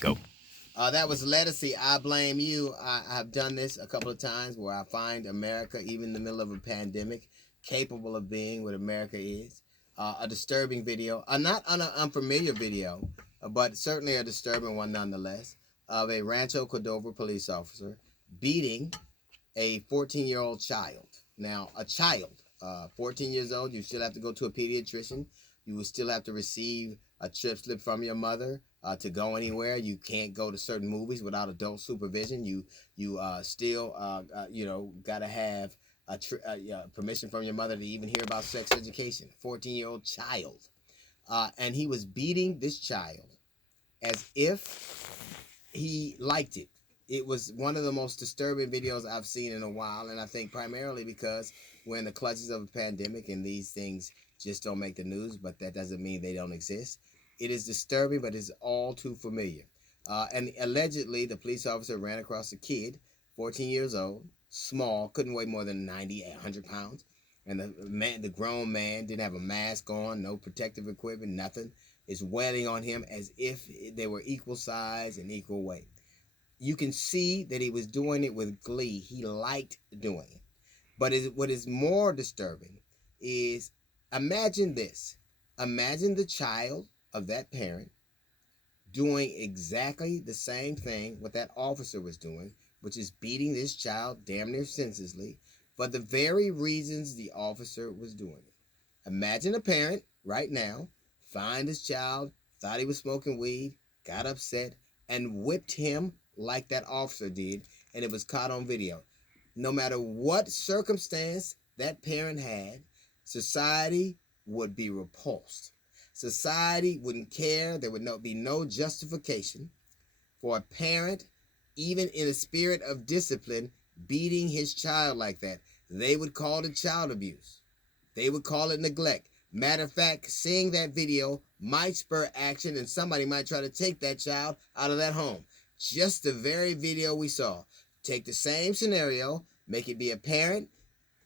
Go. That was Lettucey. I blame you. I've done this a couple of times where I find America, even in the middle of a pandemic, capable of being what America is. A disturbing video, not an unfamiliar video, but certainly a disturbing one nonetheless, of a Rancho Cordoba police officer beating a 14-year-old child. Now, a child, 14 years old, you still have to go to a pediatrician. You will still have to receive a trip slip from your mother to go anywhere. You can't go to certain movies without adult supervision. You still gotta have permission from your mother to even hear about sex education. 14-year-old child, and he was beating this child as if he liked it. It was one of the most disturbing videos I've seen in a while, and I think primarily because we're in the clutches of a pandemic and these things just don't make the news, but that doesn't mean they don't exist. It is disturbing, but it's all too familiar. And allegedly, the police officer ran across a kid, 14 years old, small, couldn't weigh more than 90, 100 pounds. And the grown man didn't have a mask on, no protective equipment, nothing. Is wailing on him as if they were equal size and equal weight. You can see that he was doing it with glee. He liked doing it. But what is more disturbing is, imagine this. Imagine the child of that parent doing exactly the same thing what that officer was doing, which is beating this child damn near senselessly for the very reasons the officer was doing it. Imagine a parent right now find his child, thought he was smoking weed, got upset, and whipped him like that officer did, and it was caught on video. No matter what circumstance that parent had, society would be repulsed. Society wouldn't care. There would be no justification for a parent, even in a spirit of discipline, beating his child like that. They would call it child abuse. They would call it neglect. Matter of fact, seeing that video might spur action and somebody might try to take that child out of that home. Just the very video we saw. Take the same scenario, make it be a parent.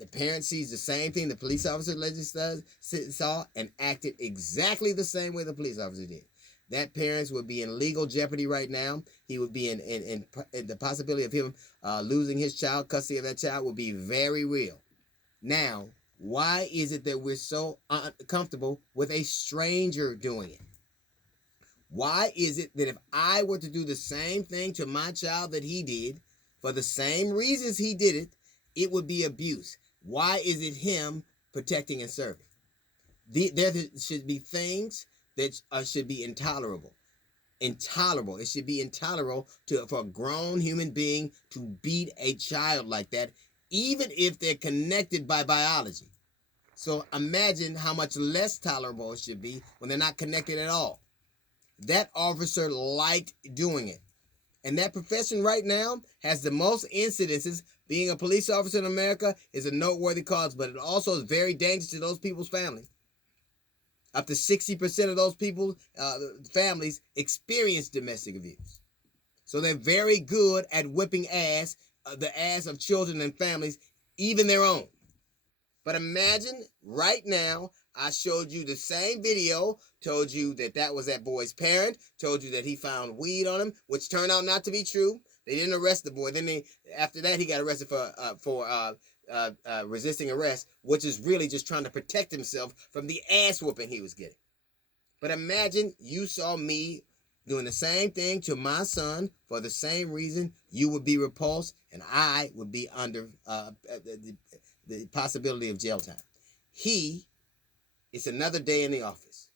The parent sees the same thing the police officer saw and acted exactly the same way the police officer did. That parent would be in legal jeopardy right now. He would be in the possibility of him losing his child, custody of that child would be very real. Now, why is it that we're so uncomfortable with a stranger doing it? Why is it that if I were to do the same thing to my child that he did, for the same reasons he did it, it would be abuse? Why is it him protecting and serving? There should be things that should be intolerable. Intolerable. It should be intolerable for a grown human being to beat a child like that, even if they're connected by biology. So imagine how much less tolerable it should be when they're not connected at all. That officer liked doing it. And that profession right now has the most incidences. Being a police officer in America is a noteworthy cause, but it also is very dangerous to those people's families. Up to 60% of those people's families experience domestic abuse. So they're very good at whipping ass, the ass of children and families, even their own. But imagine right now, I showed you the same video, told you that was that boy's parent, told you that he found weed on him, which turned out not to be true. They didn't arrest the boy. Then after that, he got arrested for resisting arrest, which is really just trying to protect himself from the ass whooping he was getting. But imagine you saw me doing the same thing to my son for the same reason. You would be repulsed, and I would be under the possibility of jail time. It's another day in the office.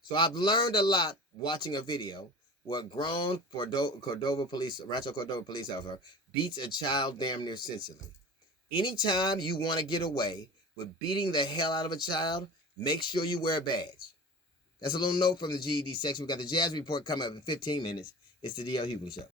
So I've learned a lot watching a video where a grown Rancho Cordoba police officer beats a child damn near senselessly. Anytime you want to get away with beating the hell out of a child, make sure you wear a badge. That's a little note from the GED section. We got the Jazz Report coming up in 15 minutes. It's the D.L. Hughley Show.